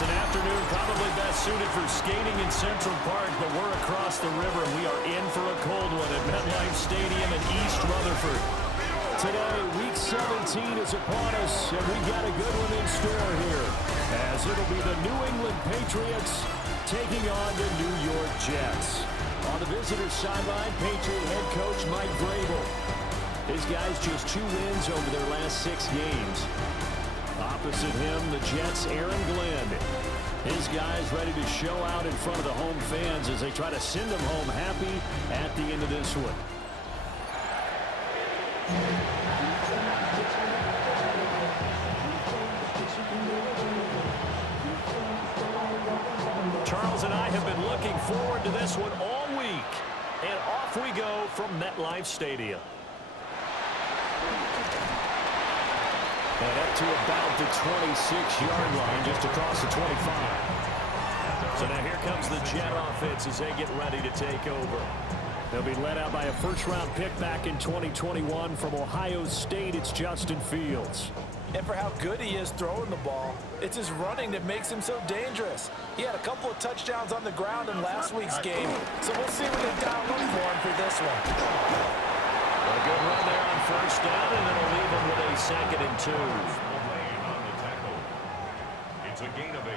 It's an afternoon probably best suited for skating in Central Park, but we're across the river, and we are in for a cold one at MetLife Stadium in East Rutherford. Today, Week 17 is upon us, and we've got a good one in store here, as it'll be the New England Patriots taking on the New York Jets. On the visitors' sideline, Patriot head coach Mike Vrabel. His guys just 2 wins over their last 6 games. Opposite him, the Jets' Aaron Glenn. His guys ready to show out in front of the home fans as they try to send them home happy at the end of this one. Charles and I have been looking forward to this one all week. And off we go from MetLife Stadium. And up to about the 26-yard line, just across the 25. So now here comes the Jet offense as they get ready to take over. They'll be led out by a first-round pick back in 2021 from Ohio State. It's Justin Fields. And for how good he is throwing the ball, it's his running that makes him so dangerous. He had a couple of touchdowns on the ground in last week's game, so we'll see what they dial up for him for this one. A good run there on first down, and it'll leave him with a 2nd and 2. It's a gain of 8.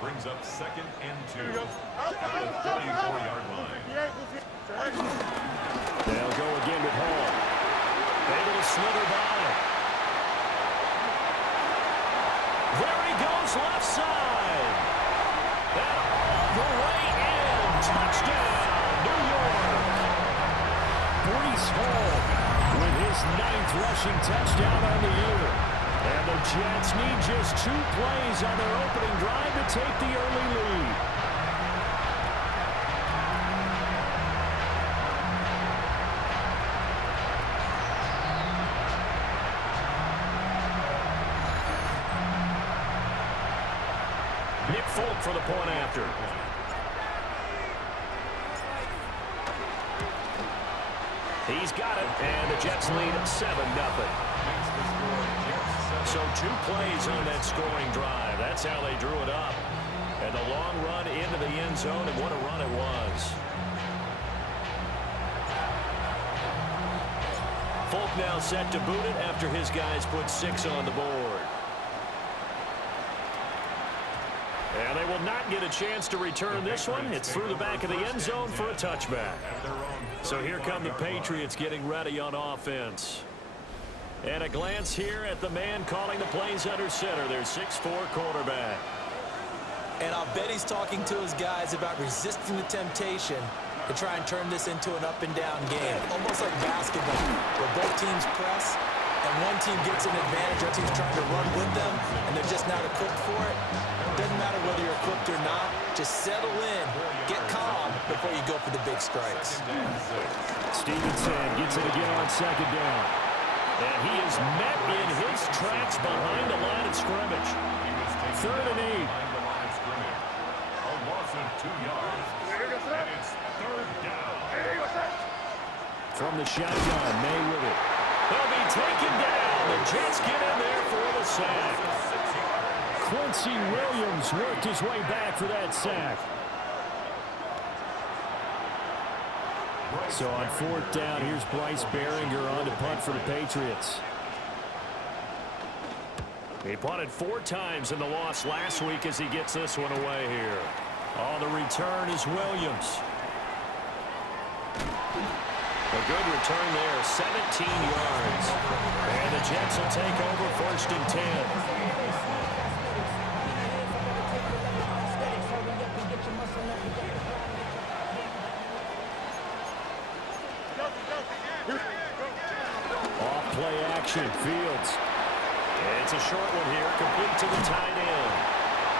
Brings up 2nd and 2 at the 34-yard line. They'll go again with Hall. Able to slither by. There he goes, left side. And all the way in. Touchdown, New York. Breece Hall with his 9th rushing touchdown on the year. And the Jets need just 2 plays on their opening drive to take the early lead. Nick Folk for the point after. He's got it, and the Jets lead 7-0. So 2 plays on that scoring drive. That's how they drew it up. And the long run into the end zone, and what a run it was. Folk now set to boot it after his guys put 6 on the board. And they will not get a chance to return this one. It's through the back of the end zone for a touchback. So here come the Patriots getting ready on offense. And a glance here at the man calling the plays under center, their 6'4" quarterback. And I'll bet he's talking to his guys about resisting the temptation to try and turn this into an up-and-down game, almost like basketball, where both teams press, and one team gets an advantage, other team's trying to run with them, and they're just not equipped for it. Doesn't matter whether you're equipped or not, just settle in, get calm before you go for the big strikes. Stevenson gets it again on 2nd down. And he is met in his tracks behind the line of scrimmage. 3rd and 8. A loss of 2 yards. And it's 3rd down. From the shotgun, May with it. They'll be taken down. The Jets get in there for the sack. Quincy Williams worked his way back for that sack. So on 4th down, here's Bryce Behringer on to punt for the Patriots. He punted 4 times in the loss last week as he gets this one away here. On the return is Williams. A good return there, 17 yards. And the Jets will take over 1st and 10. Play action, Fields. It's a short one here, complete to the tight end.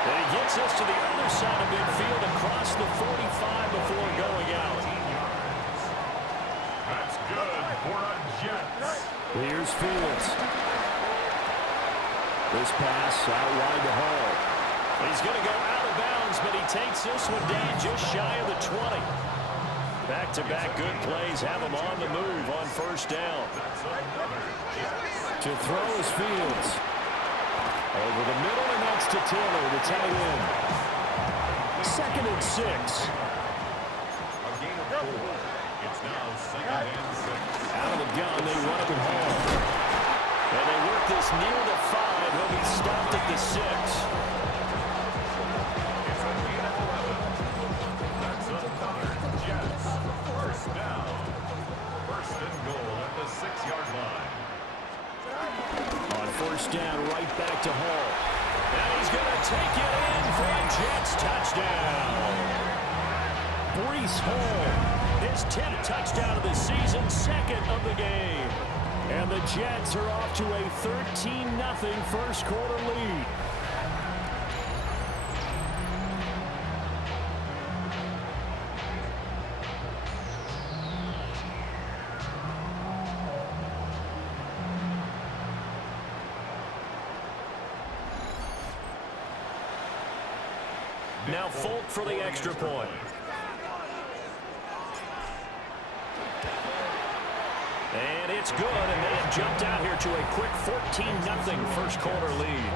And he gets us to the other side of midfield across the 45 before going out. That's good for a Jets. Here's Fields. This pass out wide to Hall. He's going to go out of bounds, but he takes this one down just shy of the 20. Back-to-back good plays have him on the move on 1st down. To throw is Fields. Over the middle, and that's fakes to Taylor, the tight end. 2nd and 6. A gain of 4. It's now 2nd and 6. Out of the gun, they run it with Hall. And they work this near the 5. He'll be stopped at the 6. It's a gain of 11. That's another Jets. First down. First and goal at the 6-yard line. On first down, right back to Hall. And he's going to take it in for a Jets touchdown. Breece Hall, his 10th touchdown of the season, 2nd of the game. And the Jets are off to a 13-0 first quarter lead. Now Folk for the extra point. And it's good, and they have jumped out here to a quick 14-0 first quarter lead.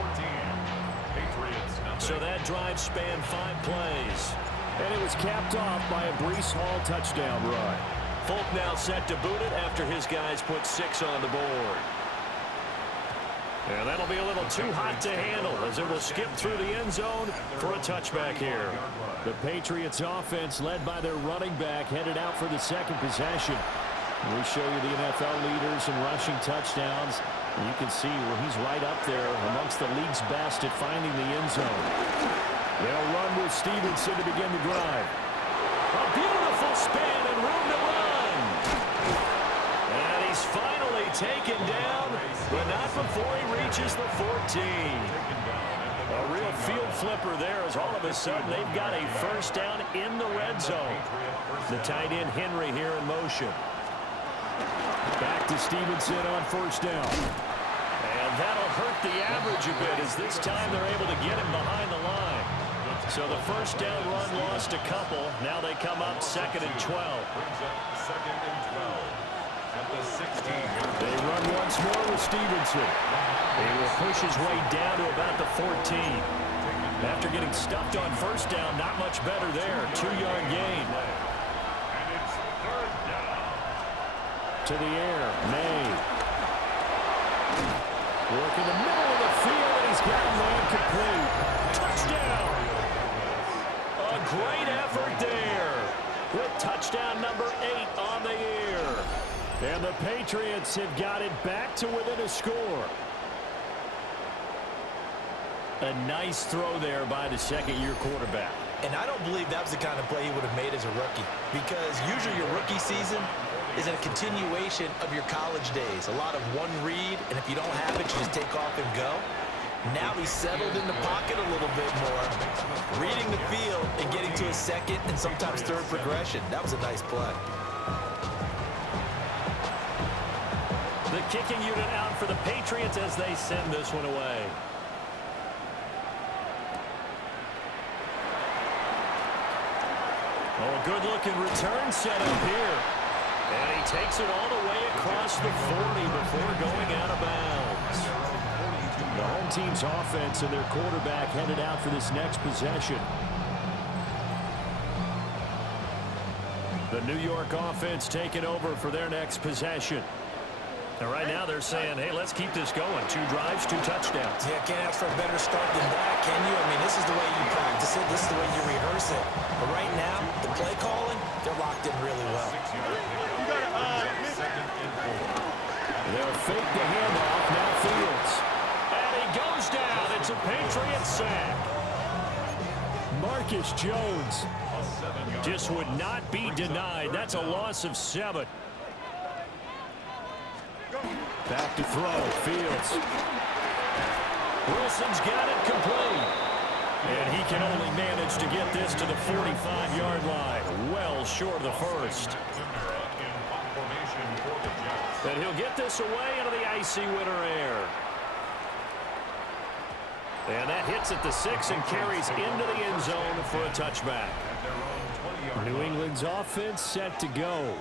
So that drive spanned 5 plays. And it was capped off by a Breece Hall touchdown run. Folk now set to boot it after his guys put 6 on the board. And that'll be a little too hot to handle as it will skip through the end zone for a touchback here. The Patriots offense led by their running back headed out for the 2nd possession. We show you the NFL leaders in rushing touchdowns. And you can see where he's right up there amongst the league's best at finding the end zone. They'll run with Stevenson to begin the drive. A beautiful spin and room to run. And he's finally taken down, but not before he reaches the 14. A real field flipper there as all of a sudden they've got a first down in the red zone. The tight end Henry here in motion. Back to Stevenson on first down. And that'll hurt the average a bit as this time they're able to get him behind the line. So the first down run lost a couple. Now they come up 2nd and 12. Second and 12 at the 16. They run once more with Stevenson. He will push his way down to about the 14. After getting stuffed on first down, not much better there. 2-yard gain. And it's 3rd down. To the air, May. Work in the middle of the field, and he's got a man complete. Touchdown! A great effort there with touchdown number 8 on the year. And the Patriots have got it back to within a score. A nice throw there by the 2nd-year quarterback. And I don't believe that was the kind of play he would have made as a rookie, because usually your rookie season is a continuation of your college days. A lot of one read, and if you don't have it, you just take off and go. Now he's settled in the pocket a little bit more, reading the field and getting to a 2nd and sometimes 3rd progression. That was a nice play. The kicking unit out for the Patriots as they send this one away. Oh, good-looking return set up here. And he takes it all the way across the 40 before going out of bounds. The home team's offense and their quarterback headed out for this next possession. The New York offense taking over for their next possession. And right now they're saying, hey, let's keep this going. 2 drives, 2 touchdowns. Yeah, can't ask for a better start than that, can you? I mean, this is the way you practice it. This is the way you rehearse it. But right now, the play calling, they're locked in really well. They'll fake the handoff, now Fields. And he goes down. It's a Patriot sack. Marcus Jones just would not be denied. That's a loss of 7. Back to throw, Fields. Wilson's got it complete. And he can only manage to get this to the 45-yard line. Well short of the first. And he'll get this away into the icy winter air. And that hits at the 6 and carries into the end zone for a touchback. New England's offense set to go.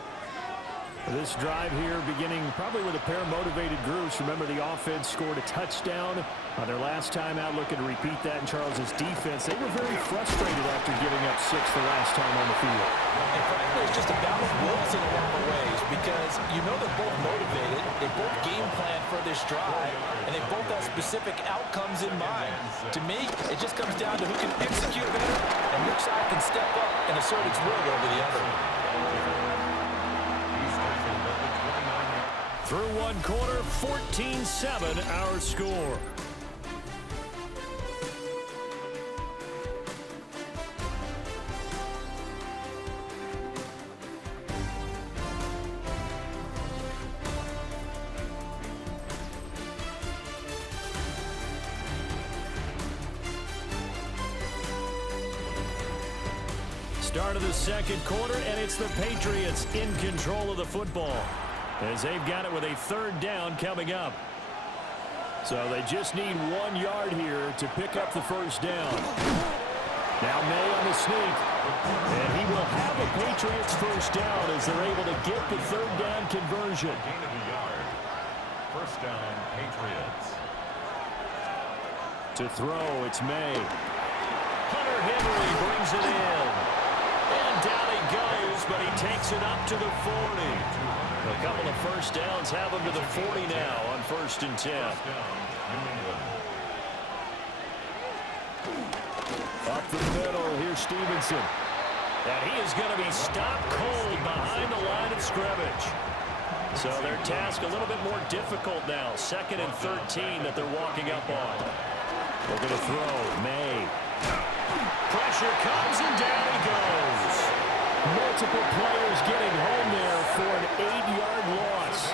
This drive here beginning probably with a pair of motivated groups. Remember, the offense scored a touchdown On their last time out, looking to repeat that in Charles's defense, they were very frustrated after giving up 6 the last time on the field. And frankly, it's just a battle of wills in a lot of ways because you know they're both motivated, they both game plan for this drive, and they both have specific outcomes in mind. To me, it just comes down to who can execute better and which side can step up and assert its will over the other. Through one quarter, 14-7 our score. Start of the second quarter, and it's the Patriots in control of the football as they've got it with a 3rd down coming up. So they just need 1 yard here to pick up the 1st down. Now May on the sneak, and he will have a Patriots 1st down as they're able to get the 3rd down conversion. Gain of a yard. 1st down, Patriots. To throw, it's May. Hunter Henry brings it in. And down he goes, but he takes it up to the 40. A couple of 1st downs have him to the 40 now on 1st and 10. Up the middle, here's Stevenson. And he is going to be stopped cold behind the line of scrimmage. So their task a little bit more difficult now. 2nd and 13 that they're walking up on. They're going to throw. May. Pressure comes and down he goes. Multiple players getting home there for an 8-yard loss.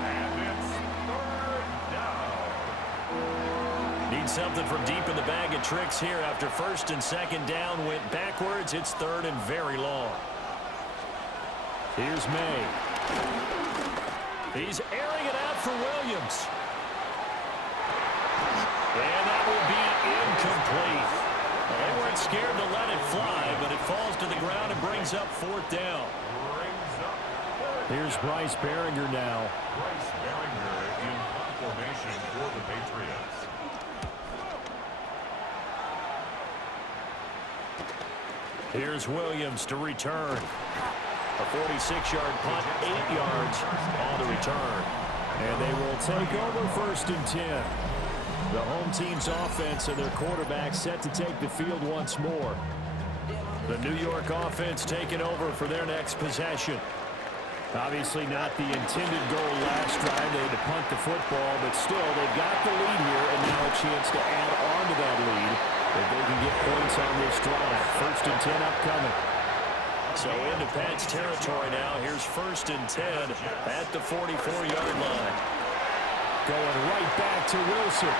And it's 3rd down. Need something from deep in the bag of tricks here after 1st and 2nd down went backwards. It's 3rd and very long. Here's May. He's airing it out for Williams. And that will be incomplete. Well, they weren't scared to let it fly, but it falls to the ground and brings up 4th down. Here's Bryce Behringer now. Bryce Behringer in formation for the Patriots. Here's Williams to return. A 46-yard punt, 8 yards on the return. And they will take over 1st and 10. The home team's offense and their quarterback set to take the field once more. The New York offense taking over for their next possession. Obviously not the intended goal last drive. They had to punt the football, but still they've got the lead here and now a chance to add on to that lead if they can get points on this drive. 1st and 10 upcoming. So into Pat's territory now. Here's 1st and 10 at the 44-yard line. Going right back to Wilson.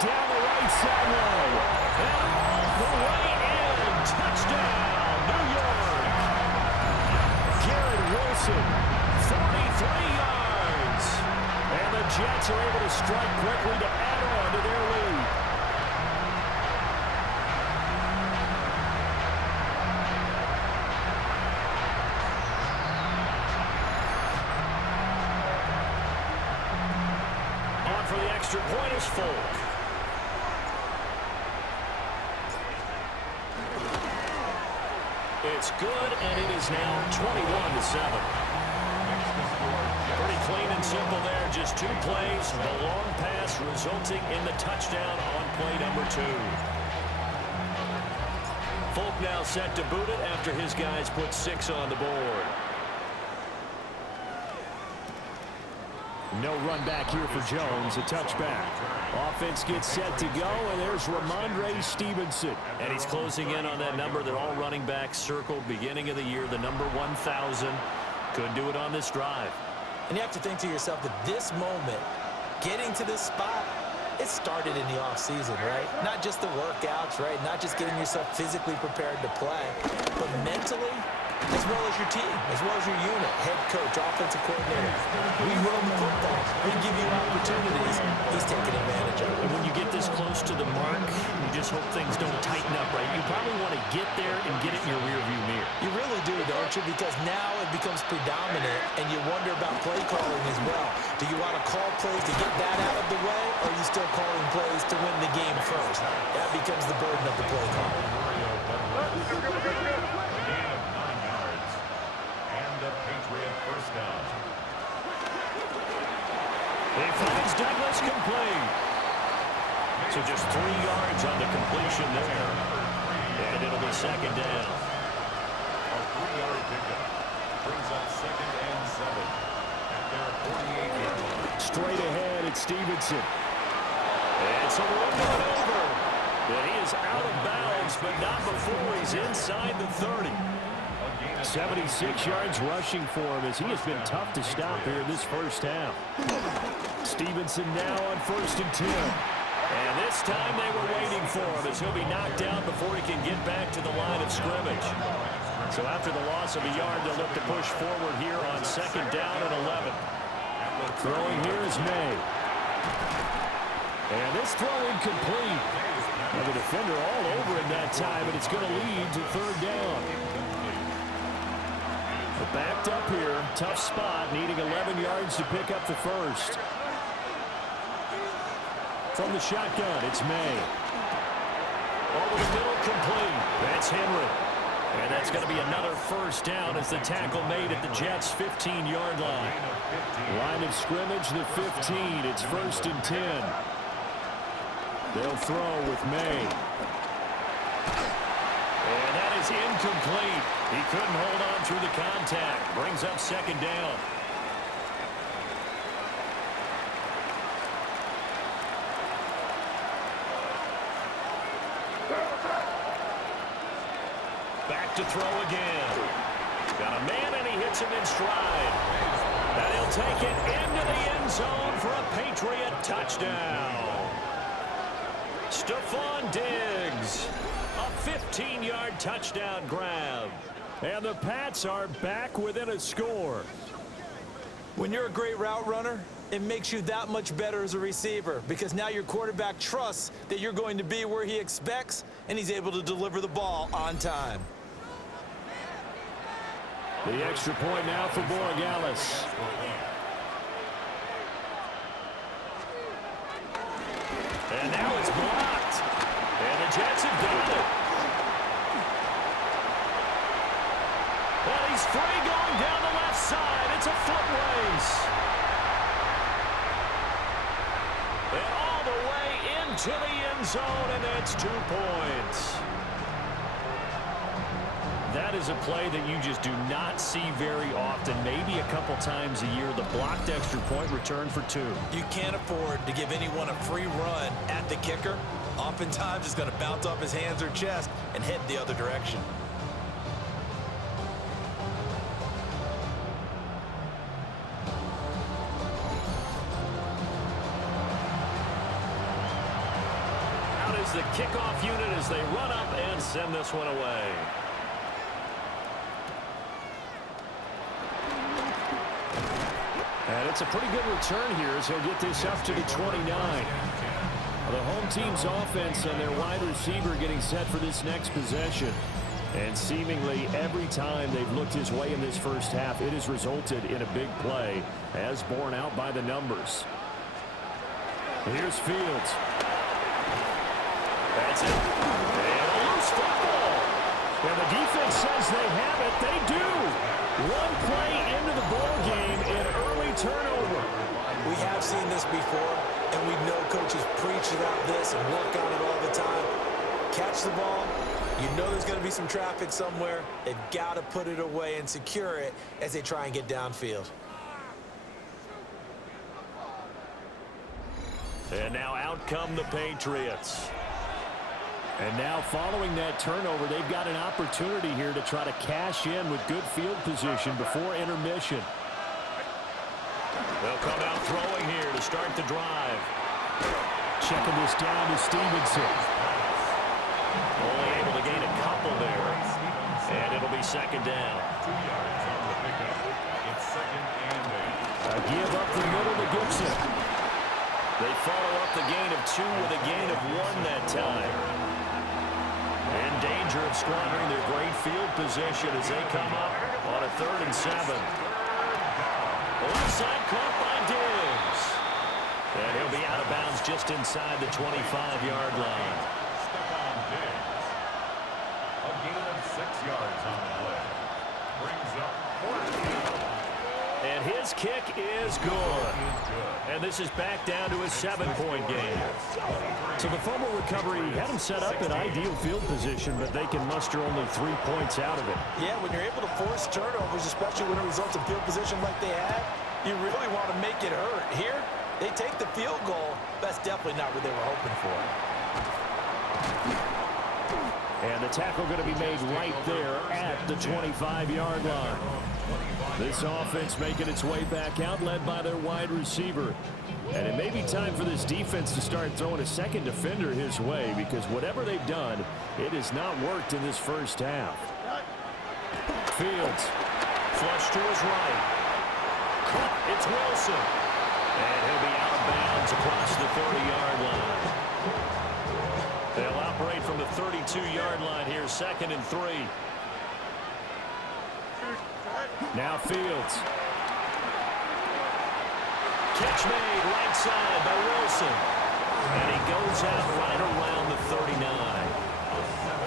Down the right sideline. And all the way in. Touchdown, New York. Garrett Wilson, 43 yards. And the Jets are able to strike quickly to add on to their lead. On for the extra point is Folk. It's good, and it is now 21-7. Pretty clean and simple there. Just 2 plays. The long pass resulting in the touchdown on play number 2. Folk now set to boot it after his guys put 6 on the board. No run back here for Jones. A touchback. Offense gets set to go, and there's Ramondre Stevenson. And he's closing in on that number that all running backs circled beginning of the year, the number 1,000. Couldn't do it on this drive. And you have to think to yourself that this moment, getting to this spot, it started in the offseason, right? Not just the workouts, right? Not just getting yourself physically prepared to play, but mentally, as well as your team, as well as your unit, head coach, offensive coordinator. We run the football. We give you opportunities. He's taking advantage of it. And when you get this close to the mark, you just hope things don't tighten up, right? You probably want to get there and get it in your rearview mirror. You really do, don't you? Because now it becomes predominant, and you wonder about play calling as well. Do you want to call plays to get that out of the way, or are you still calling plays to win the game first? That becomes the burden of the play call. Gain of 9 yards. And a Patriot first down. He finds Douglas complete. So just 3 yards on the completion there. And it'll be second down. A 3-yard pickup brings up 2nd and 7 at their 48-yard line. Straight ahead, it's Stevenson. It's a run over. And he is out of bounds, but not before he's inside the 30. 76 yards rushing for him as he has been tough to stop here in this first half. Stevenson now on 1st and 10. And this time they were waiting for him as he'll be knocked down before he can get back to the line of scrimmage. So after the loss of a yard, they'll look to push forward here on 2nd down and 11. Throwing here is May. And this throw incomplete. And the defender all over him that time, and it's going to lead to 3rd down. Backed up here, tough spot, needing 11 yards to pick up the first. From the shotgun, it's May. Over the middle, complete. That's Henry. And that's going to be another first down as the tackle made at the Jets' 15-yard line. Line of scrimmage, the 15. It's 1st and 10. They'll throw with May. And that is incomplete. He couldn't hold on through the contact. Brings up 2nd down. Back to throw again. Got a man and he hits him in stride. And he'll take it into the end zone for a Patriot touchdown. Stephon Diggs. A 15-yard touchdown grab. And the Pats are back within a score. When you're a great route runner, it makes you that much better as a receiver because now your quarterback trusts that you're going to be where he expects and he's able to deliver the ball on time. The extra point now for Borregales. And now it's blocked. And the Jets have got it. And he's free going down the left side. It's a foot race. And all the way into the end zone, and that's 2 points. That is a play that you just do not see very often. Maybe a couple times a year, the blocked extra point return for 2. You can't afford to give anyone a free run at the kicker. Oftentimes, it's going to bounce off his hands or chest and head the other direction. Out is the kickoff unit as they run up and send this one away. And it's a pretty good return here as he'll get this up to the 29. The home team's offense and their wide receiver getting set for this next possession. And seemingly every time they've looked his way in this first half, it has resulted in a big play, as borne out by the numbers. Here's Fields. That's it. And a loose football. And the defense says they have it. They do. One play into the ball game, an early turnover. We have seen this before, and we know coaches preach about this and work on it all the time. Catch the ball. You know there's going to be some traffic somewhere. They've got to put it away and secure it as they try and get downfield. And now out come the Patriots. And now following that turnover, they've got an opportunity here to try to cash in with good field position before intermission. They'll come out throwing here to start the drive. Checking this down to Stevenson. Only able to gain a couple there. And it'll be 2nd down. 2 yards on the pickup. It's 2nd and 8. A give up the middle to Gibson. They follow up the gain of 2 with a gain of 1 that time. squandering their great field position as they come up on a 3rd and 7. Onside caught by Diggs. And he'll be out of bounds just inside the 25-yard line. Stephon Diggs. A gain of 6 yards on the play. Brings up 14. And his kick is good. And this is back down to a 7-point game. So the fumble recovery had him set up in ideal field position, but they can muster only 3 points out of it. Yeah, when you're able to force turnovers, especially when it results in field position like they had, you really want to make it hurt. Here, they take the field goal. That's definitely not what they were hoping for. And the tackle going to be made right there at the 25-yard line. This offense making its way back out, led by their wide receiver. And it may be time for this defense to start throwing a second defender his way, because whatever they've done, it has not worked in this first half. Fields, flush to his right. Caught, it's Wilson. And he'll be out of bounds across the 30-yard line. They'll operate from the 32-yard line here, 2nd and 3. Now Fields. Catch made right side by Wilson. And he goes out right around the 39.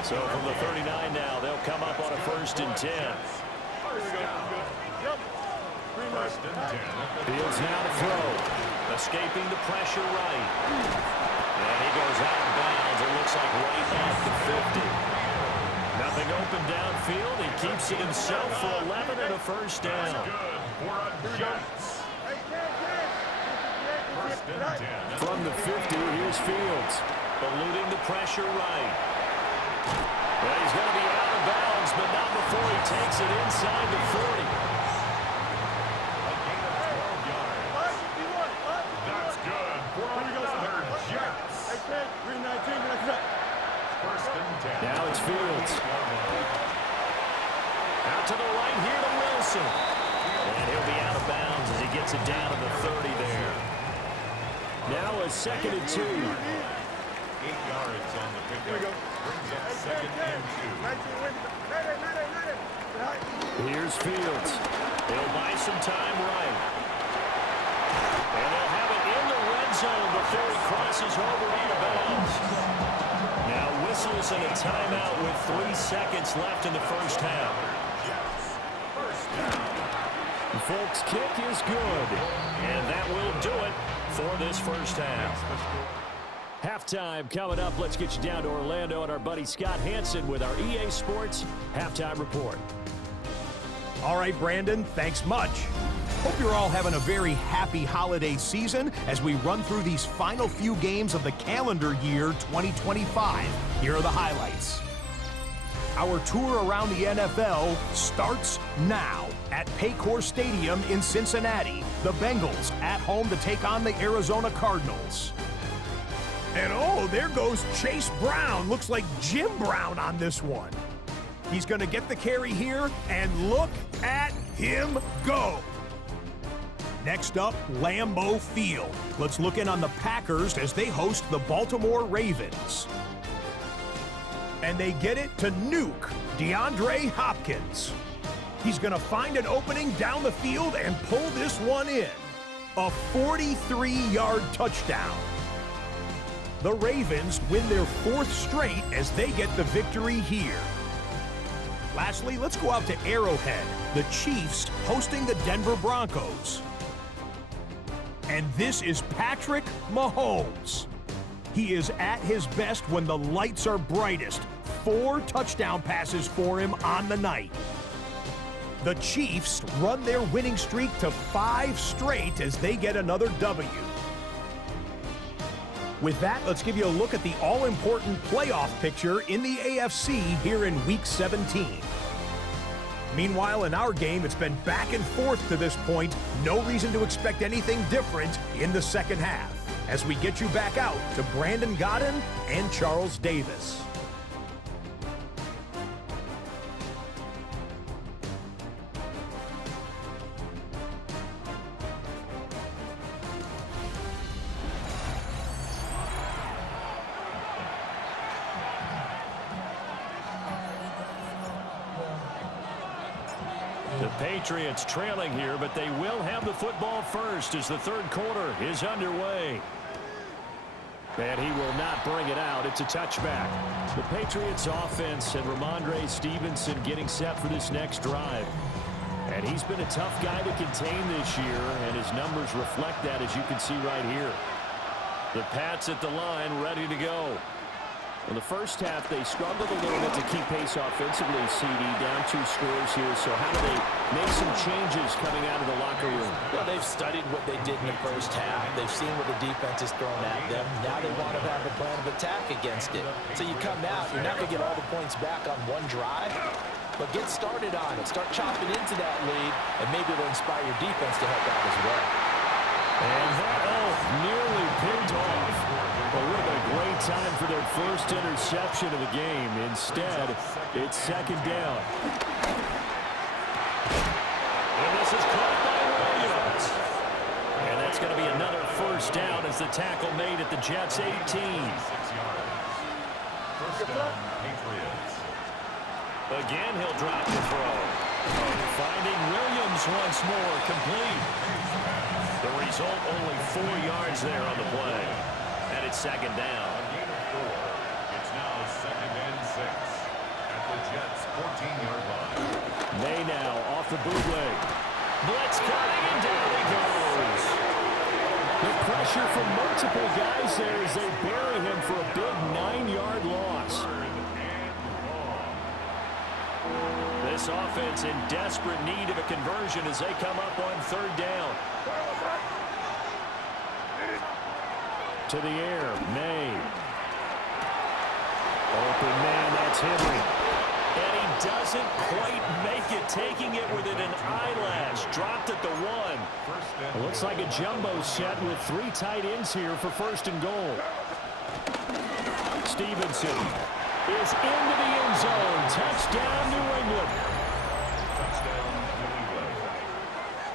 So from the 39 now, they'll come up on a 1st and 10. First and 10. Fields now to throw. Escaping the pressure right. And he goes out of bounds. It looks like right at the 50. Nothing open downfield. He keeps it himself for 11 and a 1st down. Good for a Jets. First and 10. From the 50, here's Fields. Eluding the pressure right. Well, he's going to be out of bounds, but not before he takes it inside the 40. A gain of 12 yards. That's good for another Jets. First and 10. Now it's Fields. Out to the right here to Wilson. And he'll be out of bounds as he gets it down to the 30 there. Now a 2nd and 2. 8 yards on the pickup. Brings up 2nd and 2. Here's Fields. He'll buy some time right. And they'll have it in the red zone before he crosses over out of bounds. Now whistles and a timeout with 3 seconds left in the first half. First down. The folks' kick is good. And that will do it for this first half. Halftime coming up. Let's get you down to Orlando and our buddy Scott Hansen with our EA Sports Halftime Report. All right, Brandon, thanks much. Hope you're all having a very happy holiday season as we run through these final few games of the calendar year 2025. Here are the highlights. Our tour around the NFL starts now at Paycor Stadium in Cincinnati. The Bengals at home to take on the Arizona Cardinals. And oh, there goes Chase Brown. Looks like Jim Brown on this one. He's going to get the carry here, and look at him go. Next up, Lambeau Field. Let's look in on the Packers as they host the Baltimore Ravens. And they get it to nuke DeAndre Hopkins. He's going to find an opening down the field and pull this one in. A 43-yard touchdown. The Ravens win their 4th straight as they get the victory here. Lastly, let's go out to Arrowhead. The Chiefs hosting the Denver Broncos. And this is Patrick Mahomes. He is at his best when the lights are brightest. 4 touchdown passes for him on the night. The Chiefs run their winning streak to 5 straight as they get another W. With that, let's give you a look at the all-important playoff picture in the AFC here in Week 17. Meanwhile, in our game, it's been back and forth to this point. No reason to expect anything different in the second half as we get you back out to Brandon Godden and Charles Davis. The Patriots trailing here, but they will have the football first as the third quarter is underway. And he will not bring it out. It's a touchback. The Patriots offense and Ramondre Stevenson getting set for this next drive. And he's been a tough guy to contain this year, and his numbers reflect that, as you can see right here. The Pats at the line, ready to go. In the first half, they struggled a little bit to keep pace offensively, CD, down 2 scores here. So how do they make some changes coming out of the locker room? Well, they've studied what they did in the first half. They've seen what the defense is throwing at them. Now they want to have a plan of attack against it. So you come out, you're not going to get all the points back on one drive, but get started on it. Start chopping into that lead, and maybe it'll inspire your defense to help out as well. And that, nearly picked off. But would have been a great time for their first interception of the game. Instead, it's second down. And this is caught by Williams. And that's going to be another first down as the tackle made at the Jets' 18. 6 yards. First down, Patriots. Again, he'll drop the throw. Finding Williams once more, complete. The result, only 4 yards there on the play. And it's second down. A gain of 4. It's now second and 6 at the Jets' 14-yard line. May now off the bootleg. Blitz coming, and down he goes. The pressure from multiple guys there as they bury him for a big 9-yard loss. This offense in desperate need of a conversion as they come up on third down. To the air, May. Open man, that's Henry. And he doesn't quite make it, taking it within an eyelash. Dropped at the 1. It looks like a jumbo set with 3 tight ends here for first and goal. Stevenson is into the end zone. Touchdown, New England. Touchdown, New England.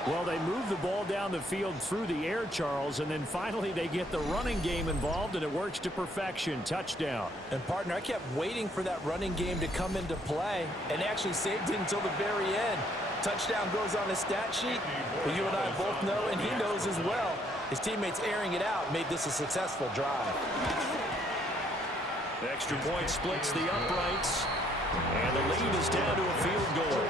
Well, they move the ball down the field through the air, Charles, and then finally they get the running game involved, and it works to perfection. Touchdown. And, partner, I kept waiting for that running game to come into play and actually saved it until the very end. Touchdown goes on his stat sheet, but you and I both know, and he knows as well, his teammates airing it out made this a successful drive. The extra point splits the uprights, and the lead is down to a field goal.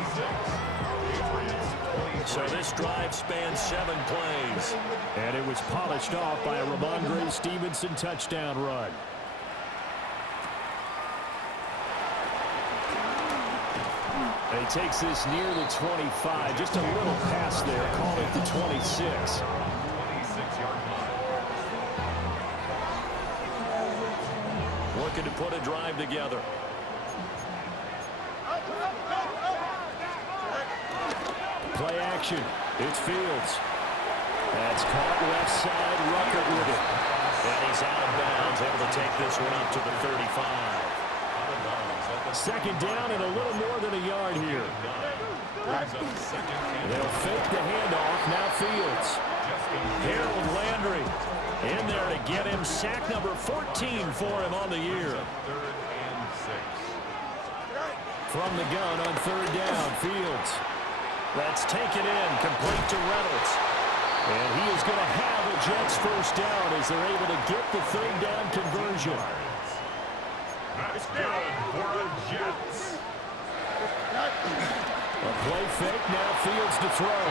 So this drive spans 7 plays. And it was polished off by a Ramondre Stevenson touchdown run. And he takes this near the 25. Just a little pass there. Call it the 26. 26-yard line. Looking to put a drive together. Play action. It's Fields. That's caught left side. Ruckert with it. And he's out of bounds. Able to take this one up to the 35. Second down and a little more than a yard here. They'll fake the handoff. Now Fields. Harold Landry in there to get him. Sack number 14 for him on the year. From the gun on third down, Fields. That's taken in, complete to Reynolds. And he is going to have a Jets first down as they're able to get the third down conversion. That's good for the Jets. A play fake, now Fields to throw.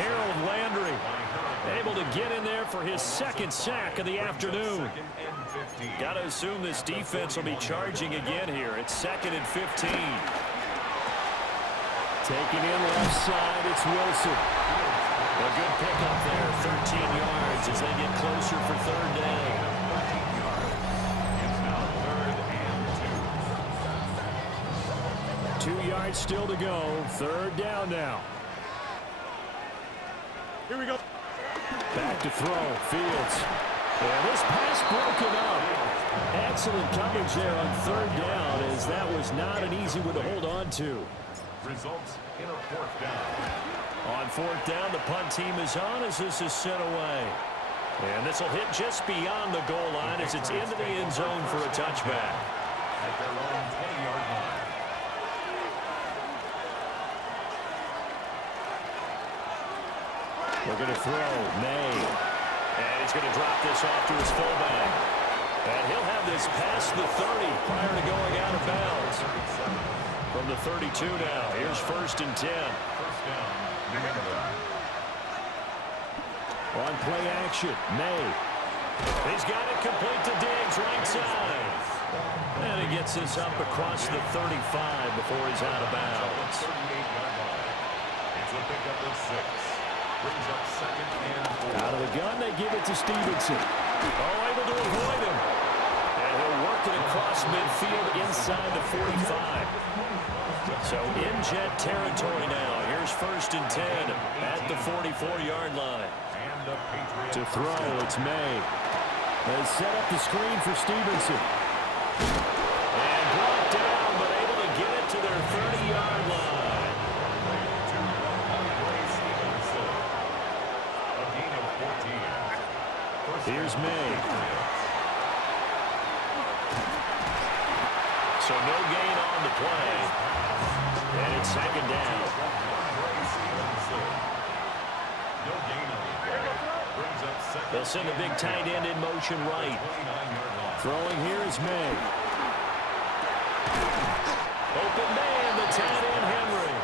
Harold Landry able to get in there for his second sack of the afternoon. Got to assume this defense will be charging again here. It's second and 15. Taking in left side, it's Wilson. A good pickup there, 13 yards as they get closer for third down. It's now third and 2. 2 yards still to go. Third down now. Here we go. Back to throw. Fields. And this pass broken up. Excellent coverage there on third down, as that was not an easy one to hold on to. Results in a fourth down. On fourth down, the punt team is on as this is sent away. And this will hit just beyond the goal line as it's into the end zone for a touchback. At their own 20-yard line. We're going to throw. May. And he's going to drop this off to his fullback. And he'll have this past the 30 prior to going out of bounds. From the 32 now. Here's 1st and 10. On play action, May. He's got it complete to Diggs, right side. And he gets this up across the 35 before he's out of bounds. It's a pickup of 6. Brings up 2nd and 4. Out of the gun, they give it to Stevenson. Oh, able to avoid him. And he'll work it across midfield inside the 45. So in jet territory now. Here's 1st and 10 at the 44-yard line. To throw, it's May. They set up the screen for Stevenson. And brought down, but able to get it to their 30-yard line. Here's May. So no gain on the play. And it's 2nd down. They'll send a big tight end in motion right. Throwing here is May. Open man, the tight end Henry.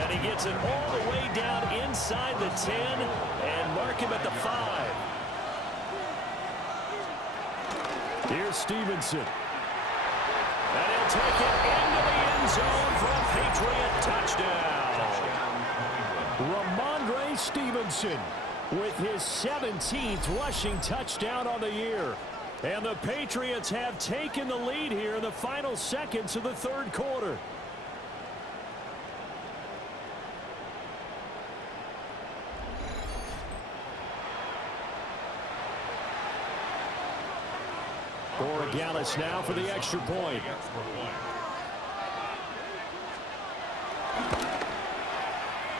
And he gets it all the way down inside the 10 and mark him at the 5. Here's Stevenson. And he'll take it into the end zone for a Patriot touchdown. Ramondre Stevenson with his 17th rushing touchdown on the year. And the Patriots have taken the lead here in the final seconds of the 3rd quarter. Borregales now for the extra point.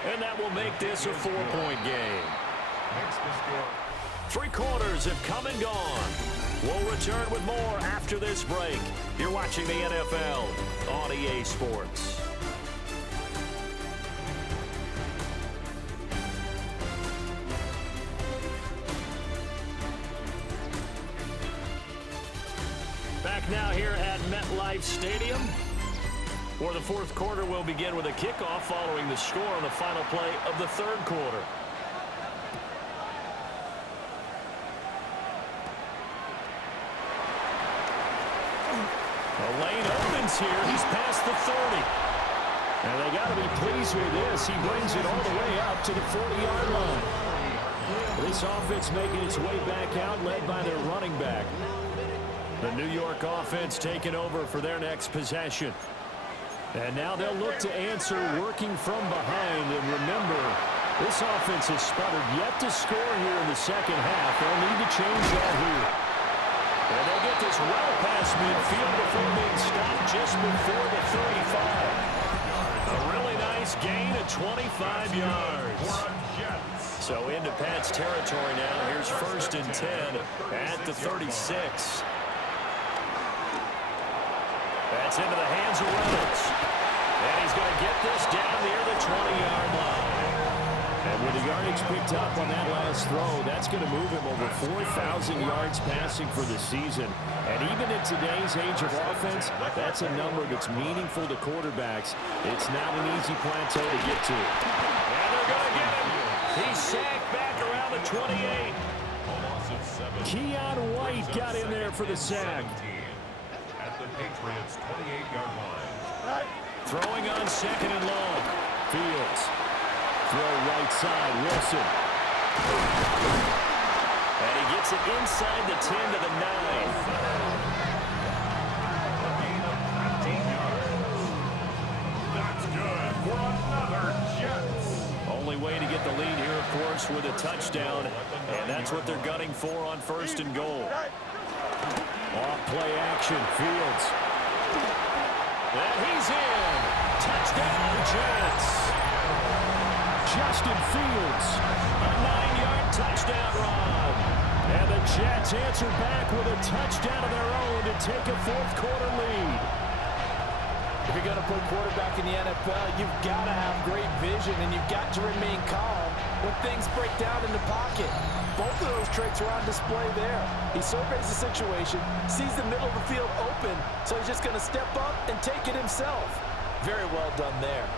And that will make this a 4-point game. 3 quarters have come and gone. We'll return with more after this break. You're watching the NFL on EA Sports. Back now here at MetLife Stadium, where the 4th quarter will begin with a kickoff following the score on the final play of the 3rd quarter. The lane opens here. He's past the 30. And they got to be pleased with this. He brings it all the way up to the 40-yard line. This offense making its way back out, led by their running back. The New York offense taking over for their next possession. And now they'll look to answer working from behind. And remember, this offense has sputtered yet to score here in the 2nd half. They'll need to change that here. And they'll get this well past midfield before being stopped just before the 35. A really nice gain of 25 yards. So into Pat's territory now. Here's 1st and 10 at the 36. That's into the hands of Reynolds. And he's going to get this down near the 20-yard line. And with the yardage picked up on that last throw, that's going to move him over 4,000 yards passing for the season. And even in today's age of offense, that's a number that's meaningful to quarterbacks. It's not an easy plateau to get to. And they're going to get him. He's sacked back around the 28. Keon White got in there for the sack. Patriots 28-yard line. Throwing on 2nd and long. Fields. Throw right side. Wilson. And he gets it inside the 10 to the 9. A gain of 19 yards. That's good for another Jets. Only way to get the lead here, of course, with a touchdown. And that's what they're gunning for on 1st and goal. Off play action, Fields. And he's in. Touchdown, Jets. Justin Fields, a 9-yard touchdown run. And the Jets answer back with a touchdown of their own to take a 4th quarter lead. If you're going to play quarterback in the NFL, you've got to have great vision and you've got to remain calm when things break down in the pocket. Both of those traits are on display there. He surveys the situation, sees the middle of the field open, so he's just going to step up and take it himself. Very well done there.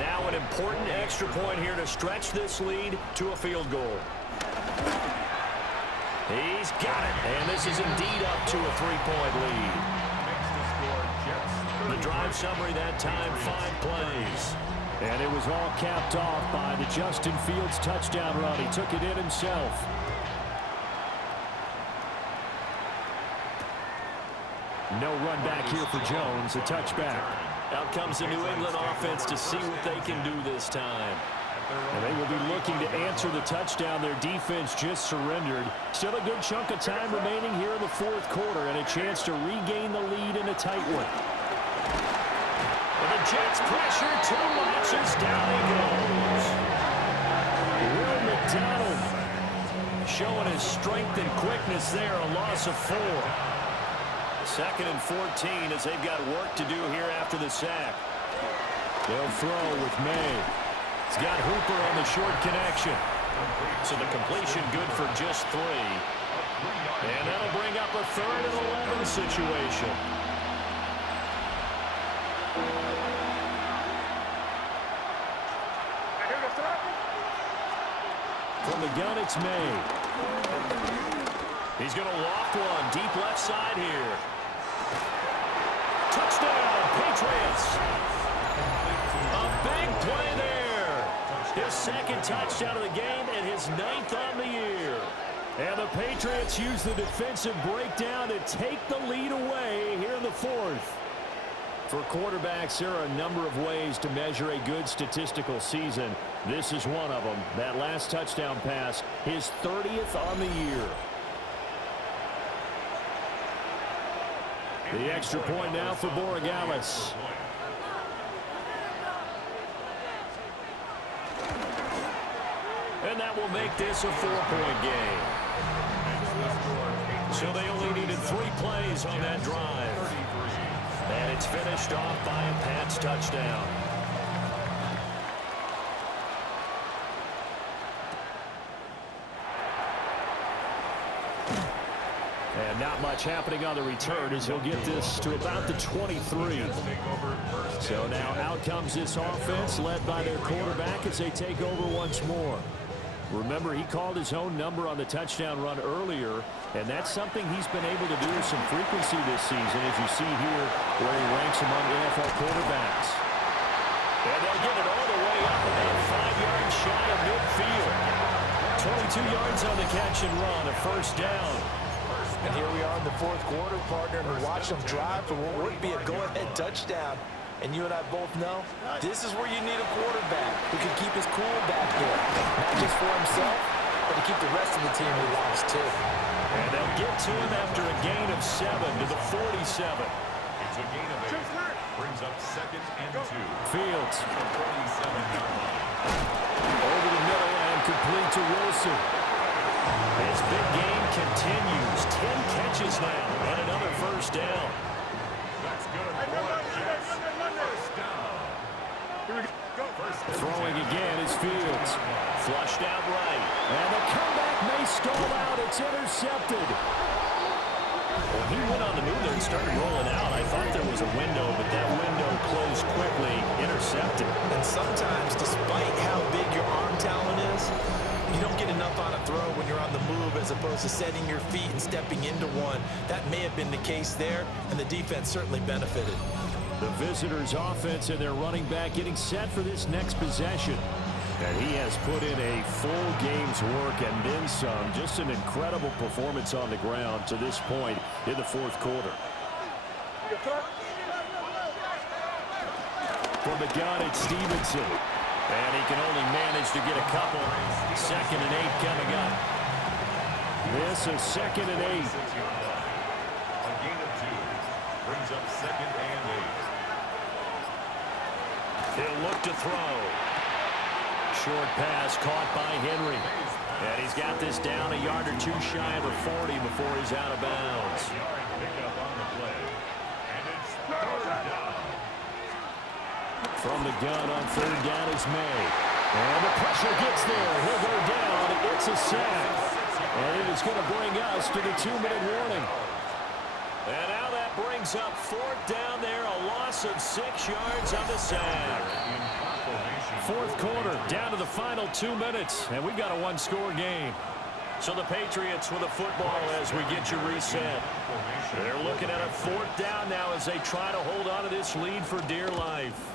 Now an important extra point here to stretch this lead to a field goal. He's got it, and this is indeed up to a 3-point lead. The drive summary that time, 5 plays. And it was all capped off by the Justin Fields touchdown run. He took it in himself. No run back here for Jones, a touchback. Out comes the New England offense to see what they can do this time. And they will be looking to answer the touchdown. Their defense just surrendered. Still a good chunk of time remaining here in the fourth quarter and a chance to regain the lead in a tight one. And the Jets pressure too much as down he goes. Will McDonald showing his strength and quickness there, a loss of 4. 2nd and 14 as they've got work to do here after the sack. They'll throw with May. He's got Hooper on the short connection. So the completion good for just 3. And that'll bring up a 3rd and 11 situation. From the gun, it's May. He's going to loft one deep left side here. Touchdown, Patriots. A big play there. His 2nd touchdown of the game and his 9th on the year. And the Patriots use the defensive breakdown to take the lead away here in the 4th. For quarterbacks, there are a number of ways to measure a good statistical season. This is one of them. That last touchdown pass, his 30th on the year. The extra point now for Borregales. And that will make this a 4-point game. So they only needed 3 plays on that drive. And it's finished off by a Pats touchdown. And not much happening on the return as he'll get this to about the 23. So now out comes this offense led by their quarterback as they take over once more. Remember, he called his own number on the touchdown run earlier, and that's something he's been able to do with some frequency this season, as you see here where he ranks among NFL quarterbacks. And they'll get it all the way up about 5 yards shy of midfield. 22 yards on the catch and run, a 1st down. And here we are in the 4th quarter, partner, and watch them drive for what would be a go-ahead touchdown. And you and I both know this is where you need a quarterback who can keep his cool back there. Not just for himself, but to keep the rest of the team relaxed too. And they'll get to him after a gain of 7 to the 47. It's a gain of 8. Brings up 2nd and 2. Fields. Over the middle and complete to Wilson. His big game continues. 10 catches now and another 1st down. That's good. First down. Throwing again is Fields. Flushed out right. And the comeback may stall out. It's intercepted. Well, he went on the move there and started rolling out. I thought there was a window, but that window closed quickly. Intercepted. And sometimes, despite how big your arm talent is, you don't get enough on a throw when you're on the move as opposed to setting your feet and stepping into one. That may have been the case there, and the defense certainly benefited. The visitors' offense and their running back getting set for this next possession. And he has put in a full game's work and then some. Just an incredible performance on the ground to this point in the 4th quarter. From the gun, it's Stevenson. And he can only manage to get a couple. 2nd and 8 coming up. This is 2nd and 8. A gain of 2. Brings up 2nd and 8. He'll look to throw. Short pass caught by Henry. And he's got this down a yard or 2 shy of the 40 before he's out of bounds. Yard pickup on the play. And it's 3rd down. From the gun on third down is May. And the pressure gets there. He'll go down. It's a sack. And it is going to bring us to the 2-minute warning. And now that brings up fourth down there. A loss of 6 yards on the sack. Fourth quarter, down to the final 2 minutes. And we've got a one-score game. So the Patriots with a football as we get you reset. They're looking at a fourth down now as they try to hold on to this lead for dear life.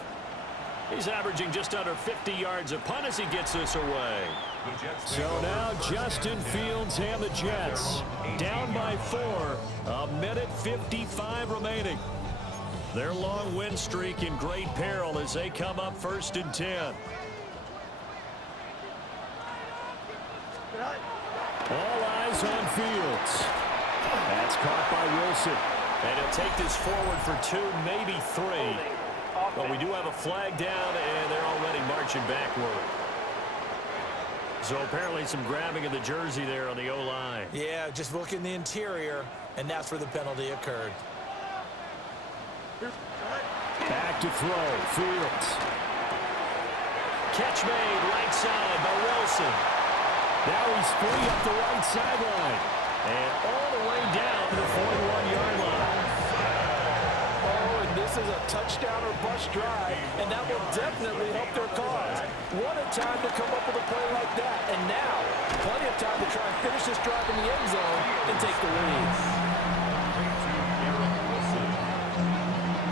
He's averaging just under 50 yards a punt as he gets this away. So now Justin Fields and the Jets down by 4. A minute 55 remaining. Their long win streak in great peril as they come up 1st and 10. All eyes on Fields. That's caught by Wilson. And he'll take this forward for 2, maybe 3. But we do have a flag down, and they're already marching backward. So apparently some grabbing of the jersey there on the O-line. Yeah, just look in the interior, and that's where the penalty occurred. Back to throw. Fields. Catch made right side by Wilson. Now he's free up the right sideline. And all the way down to the 41-yard line. Oh, and this is a touchdown or bust drive, and that will definitely help their cause. What a time to come up with a play like that. And now, plenty of time to try and finish this drive in the end zone and take the lead.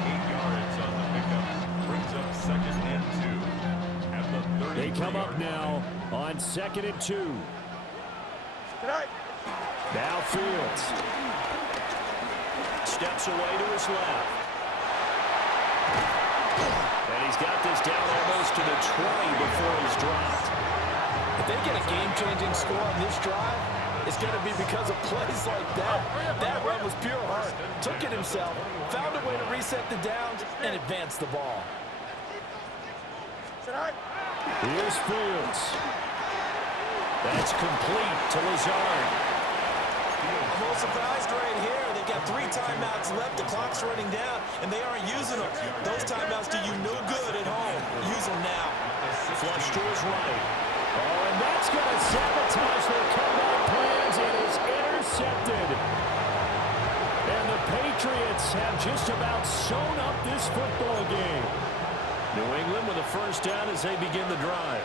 8 yards on the pickup. Brings up 2nd and 2. At the 30. They come up now on 2nd and 2. Now Fields. Steps away to his left. And he's got this down almost to the 20 before he's dropped. If they get a game-changing score on this drive, it's going to be because of plays like that. That run was pure heart. Took it himself, found a way to reset the downs, and advance the ball. Here's Fields. That's complete to Lazard. I'm a little surprised right here. They've got 3 timeouts left. The clock's running down, and they aren't using them. Those timeouts do you no good at home. Use them now. Flush to his right. Oh, and that's going to sabotage their comeback plans. It is intercepted. And the Patriots have just about sewn up this football game. New England with a first down as they begin the drive.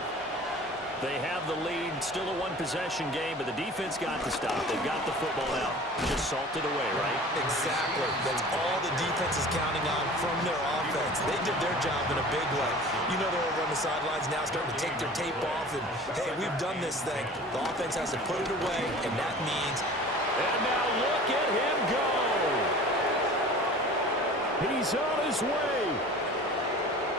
They have the lead, still a one-possession game, but the defense got the stop. They've got the football now, just salted away, right? Exactly. That's all the defense is counting on from their offense. They did their job in a big way. You know they'll run the sidelines now, starting to take their tape off, and, hey, we've done this thing. The offense has to put it away, and that means... And now look at him go! He's on his way!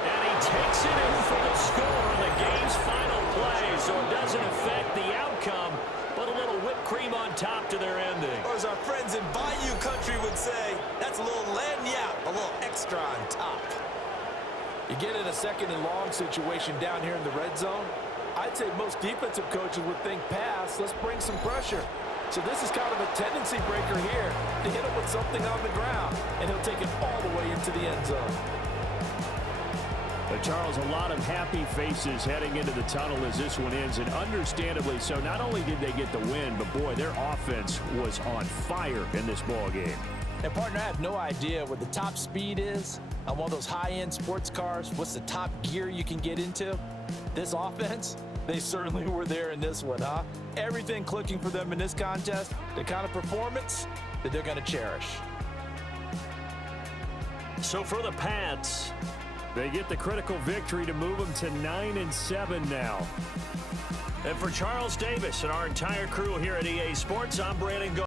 And he takes it in for the score in the game's final play, so it doesn't affect the outcome, but a little whipped cream on top to their ending. Or as our friends in Bayou Country would say, that's a little lagniappe, a little extra on top. You get in a 2nd and long situation down here in the red zone, I'd say most defensive coaches would think pass, let's bring some pressure. So this is kind of a tendency breaker here to hit him with something on the ground, and he'll take it all the way into the end zone. But Charles, a lot of happy faces heading into the tunnel as this one ends, and understandably so. Not only did they get the win, but boy, their offense was on fire in this ball game. And partner, I have no idea what the top speed is on one of those high-end sports cars. What's the top gear you can get into? This offense, they certainly were there in this one, huh? Everything clicking for them in this contest, the kind of performance that they're going to cherish. So for the Pats, they get the critical victory to move them to 9-7 now. And for Charles Davis and our entire crew here at EA Sports, I'm Brandon Go.